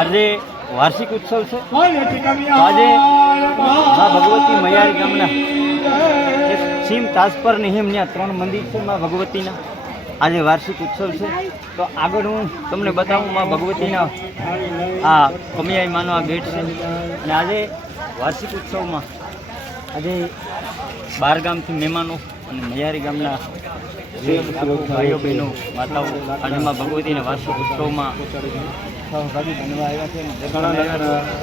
આજે વાર્ષિક ઉત્સવ છે. આજે મા ભગવતી મૈયારી ગામના સીમ તાજપર નિહિમ ત્યાં 3 મંદિર છે મા ભગવતીના. આજે વાર્ષિક ઉત્સવ છે. તો આગળ હું તમને બતાવું મા ભગવતીના આ કમિયાઈ માનો આ ગેટ છે. અને આજે વાર્ષિક ઉત્સવમાં આજે 12 ગામથી મહેમાનો અને મૈયારી ગામના ભાઈઓ બહેનો માતાઓ આજે મા ભગવતીના વાર્ષિક ઉત્સવમાં સહભાગી બનવા આવ્યા છે.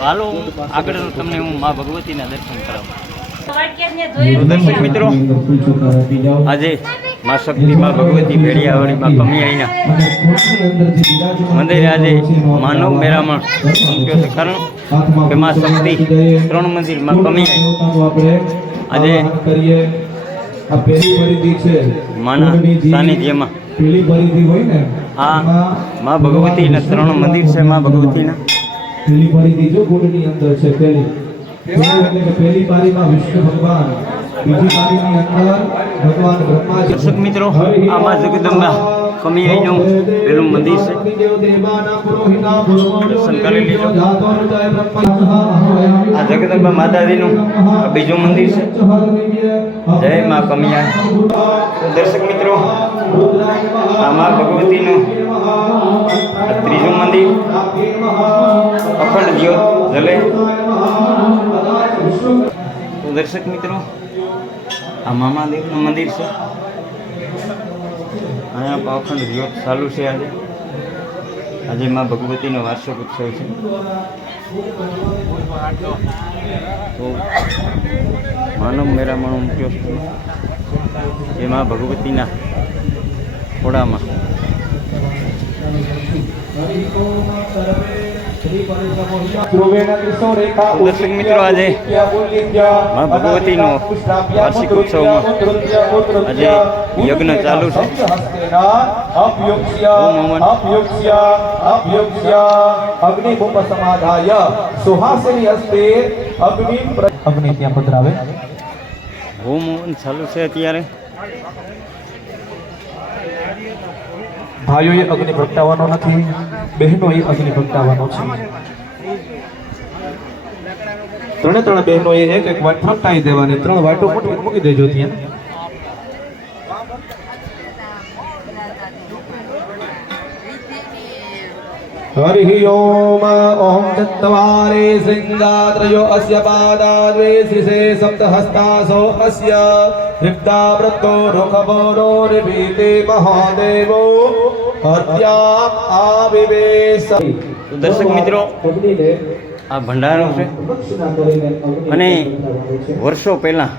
હાલો આગળ તમને હું મા ભગવતીના દર્શન કરાવું. દર્શક મિત્રો, આજે મા શક્તિ મા ભગવતી ભેડિયાવાળી મા કમિયાઈના મંદિરે આજે માનવ મેળામણ મૂક્યો છે. કારણ કે મા શક્તિ 3 મંદિર મા કમિયાઈ આજે માના સાનિધ્યમાં આ મા ભગવતીના 3 મંદિર છે. મા ભગવતીના દર્શક મિત્રો, આ મા જગદંબા કમિયાઈનું પેલું મંદિર છે. દર્શન કરી લીધો. આ જગદંબા માતાજીનું બીજું મંદિર છે. જય મા કમિયાઈ. દર્શક મિત્રો, આ મા ભગવતીનું ત્રીજું મંદિર અખંડ જ્યોત જલે. તો દર્શક મિત્રો, આ મામાદેવનું મંદિર છે. અહીંયા અખંડ જ્યોત ચાલુ છે. આજે મા ભગવતીનો વાર્ષિક ઉત્સવ છે. તો માનવ મેળામણો મૂક્યો છે. એ મા ભગવતીના ખોડામાં દર્શક મિત્રો, આજે મા ભગવતીનો વાર્ષિક ઉત્સવમાં આજે યજ્ઞ ચાલુ છે. અગ્નિ ત્યાં પધરાવે. હોમ હવન ચાલુ છે અત્યારે. ભાઈઓએ અગ્નિ પ્રગટાવવાનો નથી, બહેનોએ અગ્નિ પ્રગટાવવાનો છે. 3 બહેનોએ એક વાટ પ્રગટાવી દેવાની. 3 વાટો મૂકી દેજો ત્યાં. हरि ओम ओम चत्वारे सिंगात्रयो अस्य पादाद्वे शिसे सप्तहस्तासो अस्य रिक्ता वृत्तो रुखवरो रिभीते महादेवो हत्याम आविवेश. દર્શક મિત્રો, આ ભંડારો છે. અને વર્ષો પહેલાં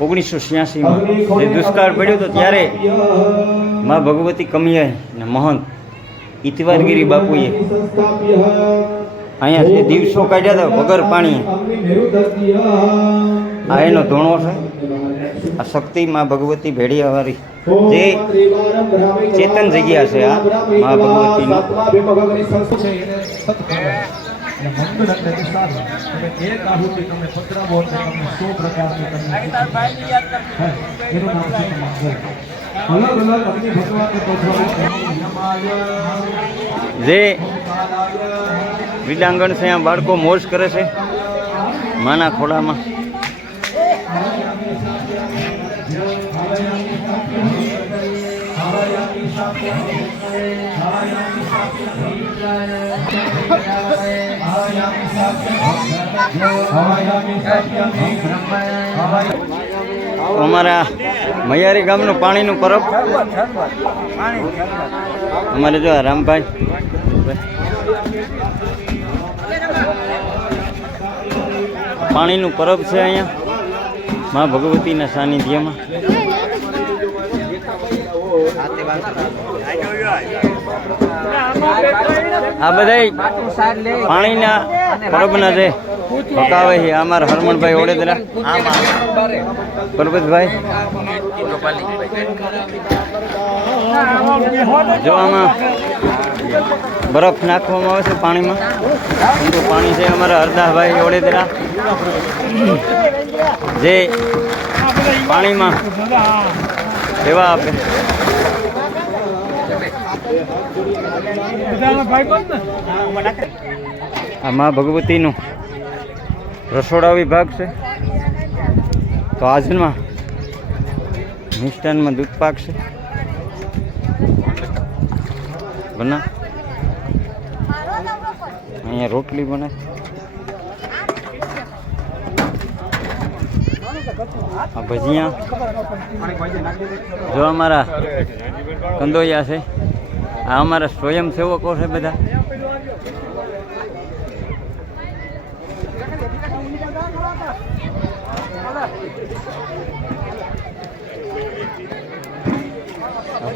1986માં જે દુષ્કાળ પડ્યો હતો ત્યારે મા ભગવતી કમિયાઈ મહંત ઇતવારગીરી બાપુએ અહીંયા જે દિવસો કાઢ્યા હતા વગર પાણી. આ એનો ધોણો છે. આ શક્તિ મા ભગવતી ભેડિયાવાળી જે ચેતન જગ્યા છે આ મા ભગવતીની. જે ક્રીડાંગણ છે, આ બાળકો મોજ કરે છે માના ખોડામાં. અમારા મૈયારી ગામનું પાણીનું પરબ. અમારે જો રામભાઈ પાણીનું પરબ છે અહીંયા મા ભગવતીના સાનિધ્યમાં. આ બધા પાણીના પરબના છે પકાવે છે. અમારા હરમણભાઈ ઓડેદરા, પરબતભાઈ. જો આમાં બરફ નાખવામાં આવે છે પાણીમાં. ઠંડુ પાણી છે. અમારા હરદાસભાઈ ઓડેદરા જે પાણીમાં સેવા આપે. આ મા ભગવતીનું રસોડા વિભાગ છે. તો આજમાં મિષ્ટાનમાં દૂધ પાક છે બના. અહીંયા રોટલી બને. આ ભજીયા જો અમારા કંદોયા છે. આ અમારા સ્વયંસેવકો છે બધા.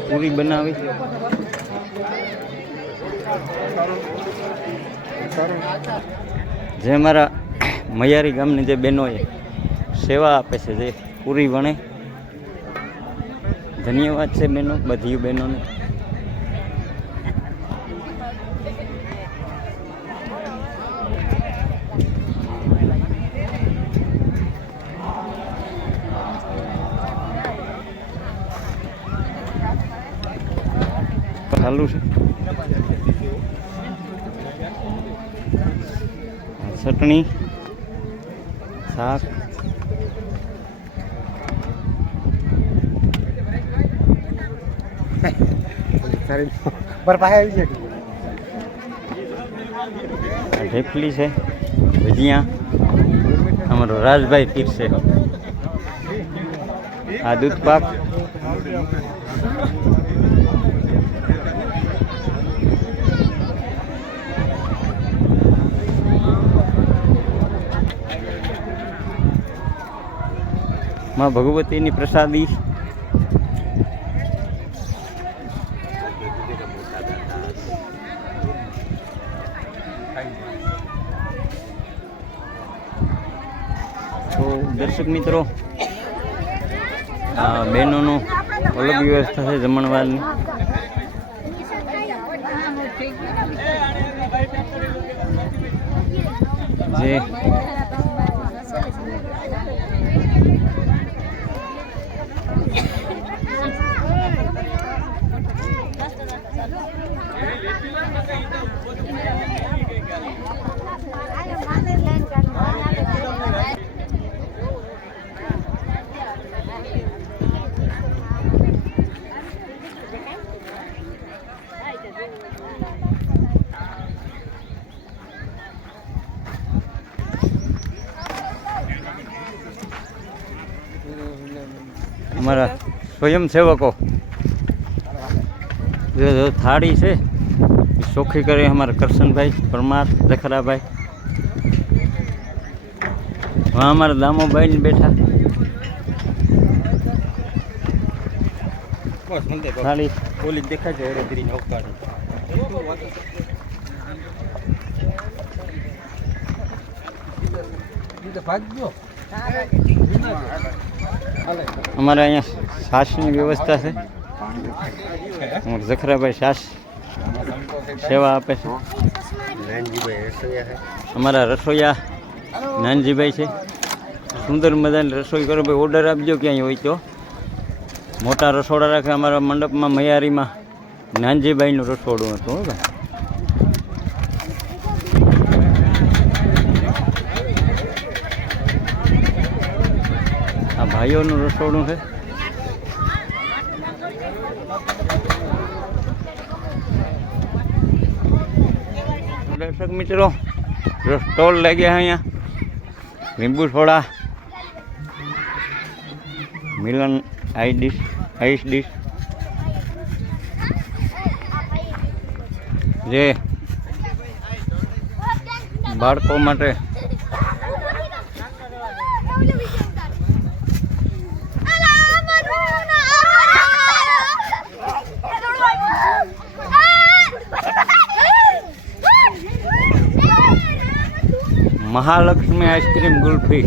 પૂરી બનાવી. જે અમારા મૈયારી ગામની જે બહેનોએ સેવા આપે છે, જે પૂરી વણે, ધન્યવાદ છે બહેનો, બધી બહેનોને. ચાલુ છે ચટણી, શાક. ઢેફલી છે, ભજીયા અમારો રાજભાઈ પીરસે. આ દૂધ પાક. માં ભગવતીની પ્રસાદી. તો દર્શક મિત્રો, બહેનોનો અલગ વ્યવસ્થા છે જમણવારની. જે અમારા સ્વયંસેવકો જે થાળી છે એ ચોખ્ખી કરે અમારા કરશનભાઈ પરમાર, જખરાભાઈ. હા, અમારા દામોભાઈ બેઠા. થાળી પોલીસ દેખાય છે હળદરીને અવકાળી. અમારે અહીંયા છાશની વ્યવસ્થા છે. જખરાભાઈ છાશ સેવા આપે છે. અમારા રસોઈયા નાનજીભાઈ છે. સુંદર મજાની રસોઈ કરો ભાઈ. ઓર્ડર આપજો ક્યાંય હોય તો. મોટા રસોડા રાખે. અમારા મંડપમાં મૈયારીમાં નાનજીભાઈનું રસોડું હતું. હો ભાઈ, આ ભાઈઓનું રસોડું છે. દર્શક મિત્રો, સ્ટોલ લાગ્યા અહીંયા. લીંબુ સોડા, મિલન આઈસ ડીશ, જે બાળકો માટે મહાલક્ષ્મી આઈસ્ક્રીમ, ગુલ્ફી.